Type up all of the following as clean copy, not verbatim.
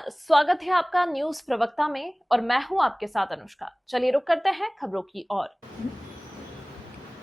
नमस्कार, स्वागत है आपका न्यूज प्रवक्ता में और मैं हूं आपके साथ अनुष्का। चलिए रुक करते हैं खबरों की ओर।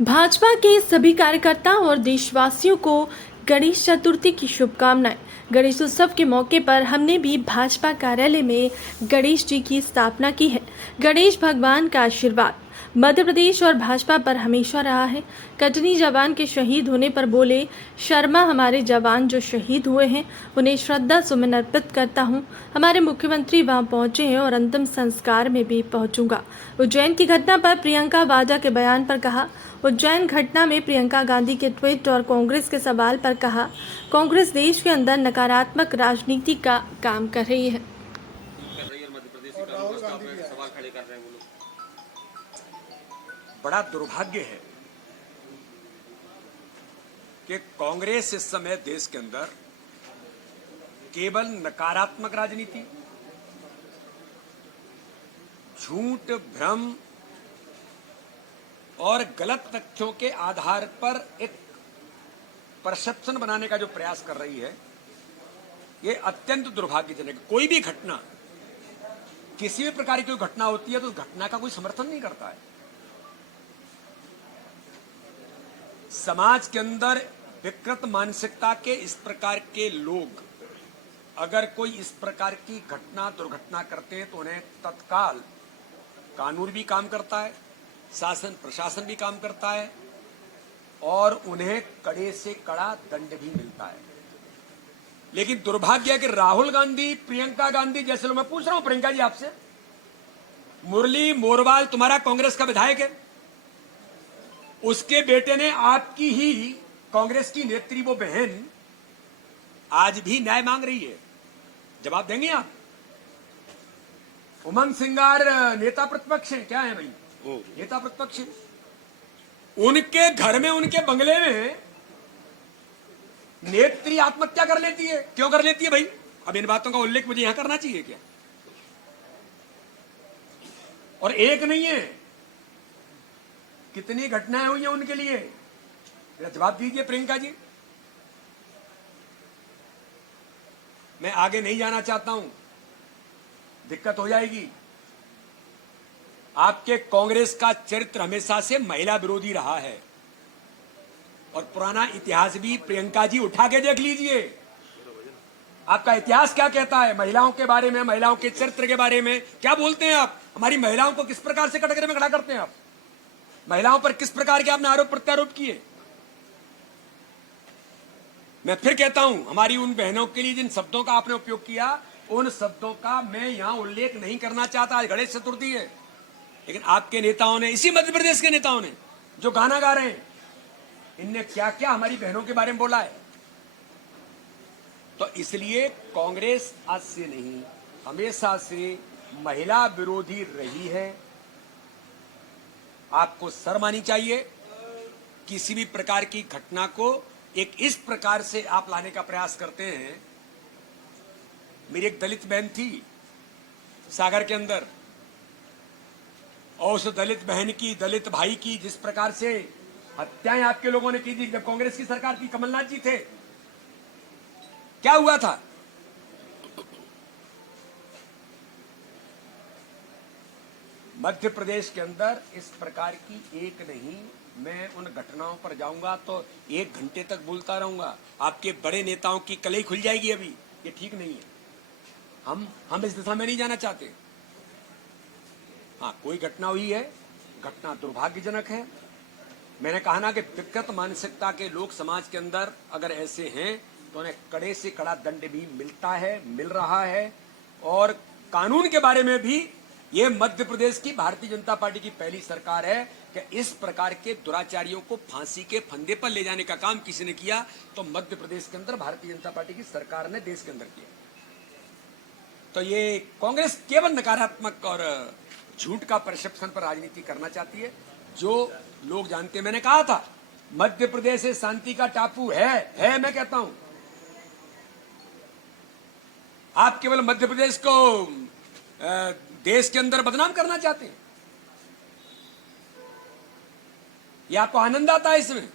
भाजपा के सभी कार्यकर्ताओं और देशवासियों को गणेश चतुर्थी की शुभकामनाएं। गणेश उत्सव के मौके पर हमने भी भाजपा कार्यालय में गणेश जी की स्थापना की है। गणेश भगवान का आशीर्वाद मध्य प्रदेश और भाजपा पर हमेशा रहा है। कटनी जवान के शहीद होने पर बोले शर्मा, हमारे जवान जो शहीद हुए हैं उन्हें श्रद्धा सुमन अर्पित करता हूं। हमारे मुख्यमंत्री वहां पहुंचे हैं और अंतिम संस्कार में भी पहुंचूंगा। उज्जैन की घटना पर प्रियंका वाड्रा के बयान पर कहा। उज्जैन घटना में प्रियंका गांधी के ट्वीट और कांग्रेस के सवाल पर कहा, कांग्रेस देश के अंदर नकारात्मक राजनीति का काम कर रही है। मध्य प्रदेश के कानून प्रस्ताव में सवाल खड़े कर रहे हैं वो लोग। बड़ा दुर्भाग्य है कि कांग्रेस इस समय देश के अंदर केवल नकारात्मक राजनीति, झूठ, भ्रम और गलत तथ्यों के आधार पर एक परसेप्शन बनाने का जो प्रयास कर रही है, यह अत्यंत दुर्भाग्यजनक है। कोई भी घटना, किसी भी प्रकार की घटना होती है तो उस घटना का कोई समर्थन नहीं करता है। समाज के अंदर विकृत मानसिकता के इस प्रकार के लोग अगर कोई इस प्रकार की घटना, दुर्घटना करते हैं तो उन्हें तत्काल कानून भी काम करता है, शासन प्रशासन भी काम करता है और उन्हें कड़े से कड़ा दंड भी मिलता है। लेकिन दुर्भाग्य है कि राहुल गांधी, प्रियंका गांधी जैसे लोग, मैं पूछ रहा हूं प्रियंका जी आपसे, मुरली मोरवाल तुम्हारा कांग्रेस का विधायक है, उसके बेटे ने आपकी ही कांग्रेस की नेत्री वो बहन आज भी न्याय मांग रही है। जवाब देंगे आप? उमंग सिंगार नेता प्रतिपक्ष है, क्या है भाई? नेता प्रतिपक्ष है। उनके घर में, उनके बंगले में नेत्री आत्महत्या कर लेती है। क्यों कर लेती है भाई? अब इन बातों का उल्लेख मुझे यहां करना चाहिए क्या? और एक नहीं है, कितनी घटनाएं हुई हैं उनके लिए? जवाब दीजिए प्रियंका जी। मैं आगे नहीं जाना चाहता हूं, दिक्कत हो जाएगी। आपके कांग्रेस का चरित्र हमेशा से महिला विरोधी रहा है और पुराना इतिहास भी प्रियंका जी उठा के देख लीजिए। आपका इतिहास क्या कहता है महिलाओं के बारे में, महिलाओं के चरित्र के बारे में? क्या बोलते हैं आप? हमारी महिलाओं को किस प्रकार से कटघरे में खड़ा करते हैं आप? महिलाओं पर किस प्रकार के आपने आरोप प्रत्यारोप किए? मैं फिर कहता हूं, हमारी उन बहनों के लिए जिन शब्दों का आपने उपयोग किया, उन शब्दों का मैं यहां उल्लेख नहीं करना चाहता। आज गणेश चतुर्थी है, लेकिन आपके नेताओं ने, इसी मध्य प्रदेश के नेताओं ने जो गाना गा रहे हैं, इनने क्या क्या हमारी बहनों के बारे में बोला है। तो इसलिए कांग्रेस आज से नहीं, हमेशा से महिला विरोधी रही है। आपको शर्म आनी चाहिए। किसी भी प्रकार की घटना को एक इस प्रकार से आप लाने का प्रयास करते हैं। मेरी एक दलित बहन थी सागर के अंदर, और उस दलित बहन की, दलित भाई की जिस प्रकार से हत्याएं आपके लोगों ने की थी जब कांग्रेस की सरकार थी, कमलनाथ जी थे, क्या हुआ था? मध्य प्रदेश के अंदर इस प्रकार की एक नहीं, मैं उन घटनाओं पर जाऊंगा तो 1 घंटे तक बोलता रहूंगा। आपके बड़े नेताओं की कलई खुल जाएगी। अभी ये ठीक नहीं है। हम इस दिशा में नहीं जाना चाहते। हाँ, कोई घटना हुई है, घटना दुर्भाग्यजनक है। मैंने कहा ना कि विकृत मानसिकता के लोग समाज के अंदर अगर ऐसे हैं तो उन्हें कड़े से कड़ा दंड भी मिलता है, मिल रहा है। और कानून के बारे में भी ये मध्य प्रदेश की भारतीय जनता पार्टी की पहली सरकार है कि इस प्रकार के दुराचारियों को फांसी के फंदे पर ले जाने का काम किसी ने किया तो मध्य प्रदेश के अंदर भारतीय जनता पार्टी की सरकार ने देश के अंदर किया। तो ये कांग्रेस केवल नकारात्मक और झूठ का परसेप्शन पर राजनीति करना चाहती है, जो लोग जानते हैं। मैंने कहा था मध्य प्रदेश शांति का टापू है, मैं कहता हूं। आप केवल मध्य प्रदेश को देश के अंदर बदनाम करना चाहते हैं। यह आपको आनंद आता है इसमें?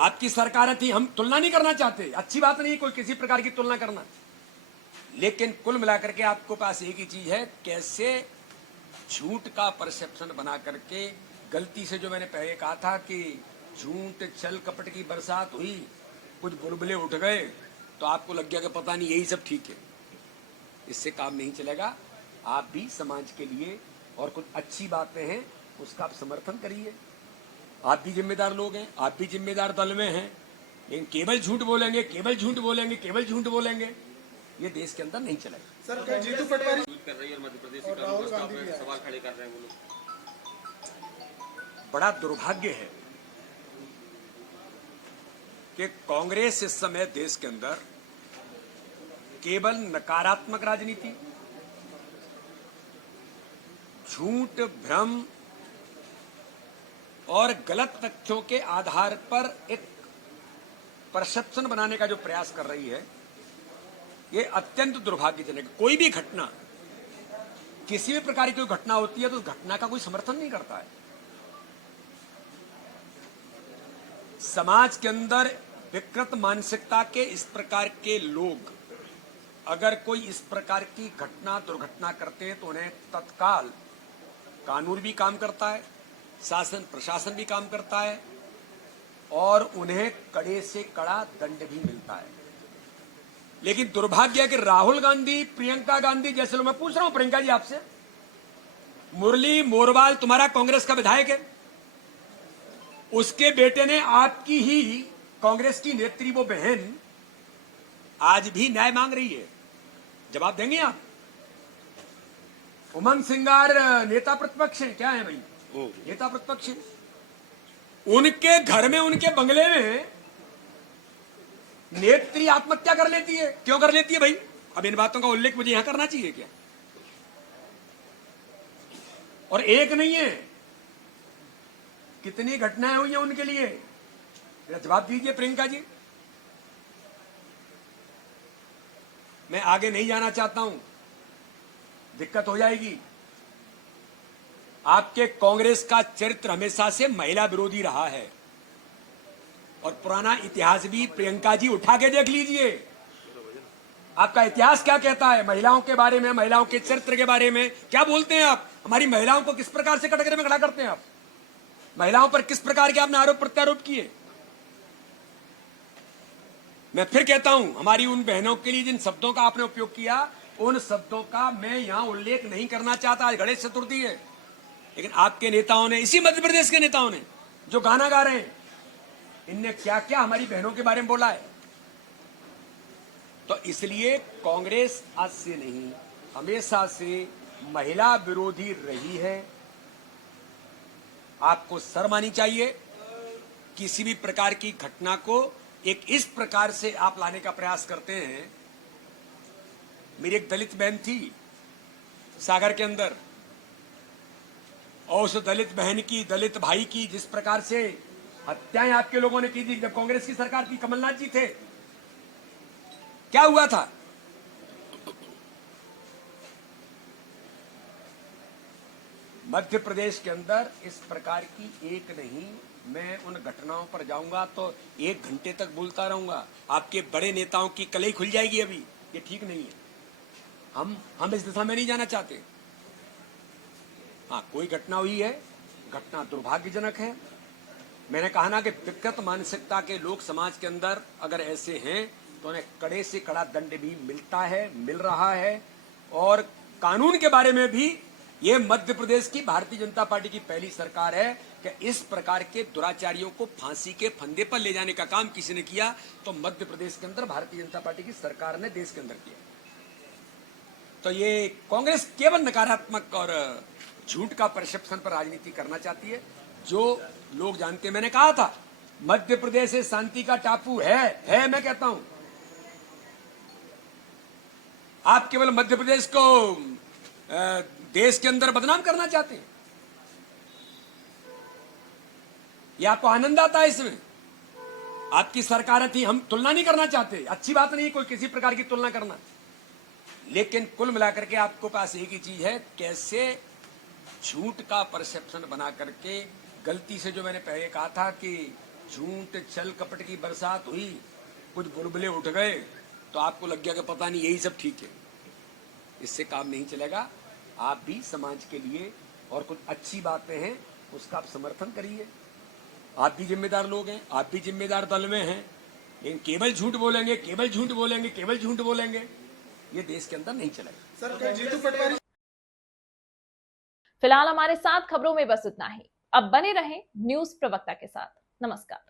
आपकी सरकार थी, हम तुलना नहीं करना चाहते, अच्छी बात नहीं कोई किसी प्रकार की तुलना करना, लेकिन कुल मिलाकर के आपको पास एक ही चीज है, कैसे झूठ का परसेप्शन बना करके, गलती से जो मैंने पहले कहा था कि झूठ छल कपट की बरसात हुई, कुछ बुलबुले उठ गए, तो आपको लग गया कि पता नहीं यही सब ठीक है। इससे काम नहीं चलेगा। आप भी समाज के लिए और कुछ अच्छी बातें हैं उसका आप समर्थन करिए। आप भी जिम्मेदार लोग हैं, आप भी जिम्मेदार दल में हैं, लेकिन केवल झूठ बोलेंगे, केवल झूठ बोलेंगे, केवल झूठ बोलेंगे, ये देश के अंदर नहीं चलेगा। सर क्या जीतू पटवारी कर रही है और मध्य प्रदेश की कानून व्यवस्था पे सवाल खड़े कर रहे हैं वो लोग। बड़ा दुर्भाग्य है कि कांग्रेस इस समय देश के अंदर केवल नकारात्मक राजनीति, झूठ, भ्रम और गलत तथ्यों के आधार पर एक परसेप्शन बनाने का जो प्रयास कर रही है, ये अत्यंत दुर्भाग्यजनक। कोई भी घटना, किसी भी प्रकार की कोई घटना होती है तो उस घटना का कोई समर्थन नहीं करता है। समाज के अंदर विकृत मानसिकता के इस प्रकार के लोग अगर कोई इस प्रकार की घटना, दुर्घटना करते हैं तो उन्हें तत्काल कानून भी काम करता है, शासन प्रशासन भी काम करता है और उन्हें कड़े से कड़ा दंड भी मिलता है। लेकिन दुर्भाग्य है कि राहुल गांधी, प्रियंका गांधी जैसे लोग, मैं पूछ रहा हूं प्रियंका जी आपसे, मुरली मोरवाल तुम्हारा कांग्रेस का विधायक है, उसके बेटे ने आपकी ही कांग्रेस की नेत्री वो बहन आज भी न्याय मांग रही है, जवाब देंगे आप? उमंग सिंगार नेता प्रतिपक्ष है, क्या है भाई? नेता प्रतिपक्ष है। उनके घर में, उनके बंगले में नेत्री आत्महत्या कर लेती है। क्यों कर लेती है भाई? अब इन बातों का उल्लेख मुझे यहां करना चाहिए क्या? और एक नहीं है, कितनी घटनाएं हुई हैं उनके लिए, जवाब दीजिए प्रियंका जी। मैं आगे नहीं जाना चाहता हूं, दिक्कत हो जाएगी। आपके कांग्रेस का चरित्र हमेशा से महिला विरोधी रहा है और पुराना इतिहास भी प्रियंका जी उठा के देख लीजिए। आपका इतिहास क्या कहता है महिलाओं के बारे में, महिलाओं के चरित्र के बारे में क्या बोलते हैं आप? हमारी महिलाओं को किस प्रकार से कटघरे में खड़ा करते हैं आप? महिलाओं पर किस प्रकार के आपने आरोप प्रत्यारोप किए? मैं फिर कहता हूं, हमारी उन बहनों के लिए जिन शब्दों का आपने उपयोग किया, उन शब्दों का मैं यहां उल्लेख नहीं करना चाहता। आज गणेश चतुर्थी है, लेकिन आपके नेताओं ने, इसी मध्य प्रदेश के नेताओं ने जो गाना गा रहे हैं, इनने क्या क्या हमारी बहनों के बारे में बोला है। तो इसलिए कांग्रेस आज से नहीं, हमेशा से महिला विरोधी रही है। आपको शर्म आनी चाहिए। किसी भी प्रकार की घटना को एक इस प्रकार से आप लाने का प्रयास करते हैं। मेरी एक दलित बहन थी सागर के अंदर, और उस दलित बहन की, दलित भाई की जिस प्रकार से हत्याएं आपके लोगों ने की थी जब कांग्रेस की सरकार थी, कमलनाथ जी थे, क्या हुआ था? मध्य प्रदेश के अंदर इस प्रकार की एक नहीं, मैं उन घटनाओं पर जाऊंगा तो 1 घंटे तक बोलता रहूंगा। आपके बड़े नेताओं की कलई खुल जाएगी अभी। ये ठीक नहीं है। हम इस दिशा में नहीं जाना चाहते। हाँ, कोई घटना हुई है, घटना दुर्भाग्यजनक है। मैंने कहा ना कि विकृत मानसिकता के लोग समाज के अंदर अगर ऐसे हैं तो उन्हें कड़े से कड़ा दंड भी मिलता है, मिल रहा है। और कानून के बारे में भी ये मध्य प्रदेश की भारतीय जनता पार्टी की पहली सरकार है कि इस प्रकार के दुराचारियों को फांसी के फंदे पर ले जाने का काम किसी ने किया तो मध्य प्रदेश के अंदर भारतीय जनता पार्टी की सरकार ने देश के अंदर किया। तो ये कांग्रेस केवल नकारात्मक और झूठ का परसेप्शन पर राजनीति करना चाहती है। जो लोग जानते हैं, मैंने कहा था मध्य प्रदेश शांति का टापू है, मैं कहता हूं। आप केवल मध्य प्रदेश को देश के अंदर बदनाम करना चाहते हैं। यह आपको आनंद आता है इसमें? आपकी सरकार थी, हम तुलना नहीं करना चाहते, अच्छी बात नहीं कोई किसी प्रकार की तुलना करना, लेकिन कुल मिलाकर के आपको पास एक ही चीज है, कैसे झूठ का परसेप्शन बना करके, गलती से जो मैंने पहले कहा था कि झूठ छल कपट की बरसात हुई, कुछ बुलबुले उठ गए, तो आपको लग गया कि पता नहीं यही सब ठीक है। इससे काम नहीं चलेगा। आप भी समाज के लिए और कुछ अच्छी बातें हैं उसका आप समर्थन करिए। आप भी जिम्मेदार लोग हैं, आप भी जिम्मेदार दल में हैं, लेकिन केवल झूठ बोलेंगे, केवल झूठ बोलेंगे, केवल झूठ बोलेंगे, ये देश के अंदर नहीं चलेगा। सर जीतू पटवारी फिलहाल हमारे साथ खबरों में बस इतना ही। अब बने रहें न्यूज प्रवक्ता के साथ। नमस्कार।